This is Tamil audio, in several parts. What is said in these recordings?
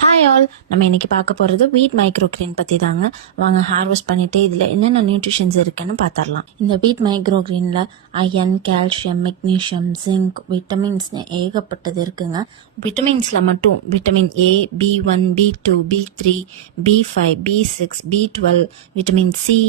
ஹாய் ஆல், நம்ம இன்னைக்கு பார்க்க போகிறது வீட் மைக்ரோக்ரீன் பற்றி தாங்க. வாங்க ஹார்வெஸ்ட் பண்ணிட்டு இதில் என்னென்ன நியூட்ரிஷன்ஸ் இருக்குன்னு பார்த்துடலாம். இந்த வீட் மைக்ரோக்ரீனில் அயன், கால்சியம், மெக்னீஷியம், ஜிங்க், விட்டமின்ஸ்னு ஏகப்பட்டது இருக்குங்க. விட்டமின்ஸில் மட்டும் vitamin A, B1, B2, B3, B5, B6, B12, vitamin C,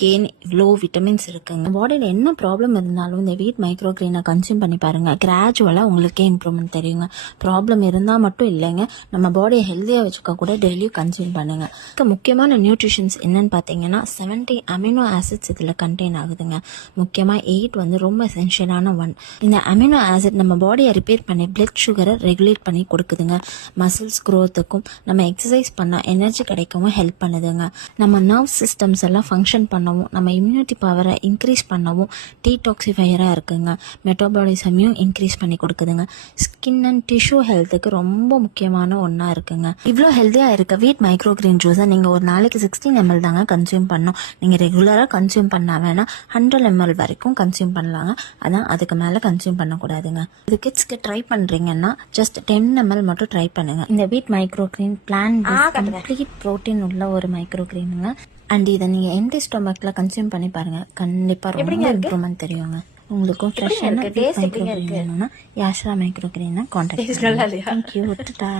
கேன்னு இவ்வளோ விட்டமின்ஸ் இருக்குங்க. பாடியில் என்ன ப்ராப்ளம் இருந்தாலும் இந்த வீட் மைக்ரோக்ரீனை கன்சியூம் பண்ணி பாருங்கள். கிராஜுவலாக உங்களுக்கே இம்ப்ரூவ்மெண்ட் தெரியுங்க. ப்ராப்ளம் இருந்தால் மட்டும் இல்லைங்க, நம்ம பாடியை ஹெல்த்தியாக வச்சுக்க கூட டெய்லியும் கன்சியூம் பண்ணுங்கள். முக்கியமான நியூட்ரிஷன்ஸ் என்னன்னு பார்த்தீங்கன்னா 70 அமினோ ஆசிட்ஸ் இதில் கண்டெயின் ஆகுதுங்க. முக்கியமாக 8 ரொம்ப எசென்ஷியலான ஒன். இந்த அமினோ ஆசிட் நம்ம பாடியை ரிப்பேர் பண்ணி பிளட் சுகரை ரெகுலேட் பண்ணி கொடுக்குதுங்க. மசில்ஸ் க்ரோத்துக்கும் நம்ம எக்ஸசைஸ் பண்ணால் எனர்ஜி கிடைக்கவும் ஹெல்ப் பண்ணுதுங்க. நம்ம நர்வ் சிஸ்டம்ஸ் எல்லாம் ஃபங்க்ஷன் பண்ணவும், நம்ம இம்யூனிட்டி பவரை இன்க்ரீஸ் பண்ணவும் டீடாக்சிஃபையராக இருக்குங்க. மெட்டாபாலிசமையும் இன்க்ரீஸ் பண்ணி கொடுக்குதுங்க. ஸ்கின் அண்ட் டிஷ்யூ ஹெல்த்துக்கு ரொம்ப முக்கியமான ஒன்றா இருக்குங்க. இவ்வளோ ஹெல்த்தியாக இருக்க வீட் மைக்ரோக்ரீன் ஜூஸை நீங்கள் ஒரு நாளைக்கு 16 ml தாங்க கன்சியூம் பண்ணணும். நீங்கள் ரெகுலராக கன்சியூம் பண்ண வேணா 100 ml வரைக்கும் கன்சியூம் பண்ணலாங்க. அதான் அதுக்கு மேலே கன்சியூம் பண்ணக்கூடாதுங்க. இது கிட்ஸ்க்கு ட்ரை பண்ணுறீங்கன்னா ஜஸ்ட் 10 ml மட்டும் ட்ரை பண்ணுங்க. இந்த வீட் மைக்ரோக்ரீன் பிளான்ட் கம்ப்ளீட் ப்ரோட்டீன் உள்ள ஒரு மைக்ரோக்ரீனுங்க. அண்ட் இதை நீங்கள் எம்டி ஸ்டொமக்ல கன்சியூம் பண்ணி பாருங்க, கண்டிப்பாக ரொம்ப இம்ப்ரூவ்மெண்ட் தெரியுங்க. உங்களுக்கும் ஃப்ரெஷ்ஷான மைக்ரோக்ரீன் வேணும்னா யாஷ்ரா மைக்ரோக்ரீனை கான்டாக்ட் பண்ணுங்க. தேங்க்யூ. விட்டுட்டா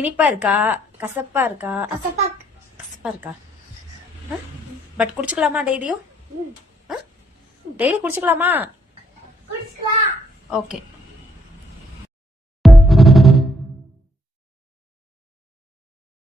இனிப்பா இருக்கா, கசப்பா இருக்கா? கசப்பா இருக்கா? பட் குடிச்சுக்கலாமா? டெய்லியும் டெய்லி குடிச்சுக்கலாமா? ஓகே.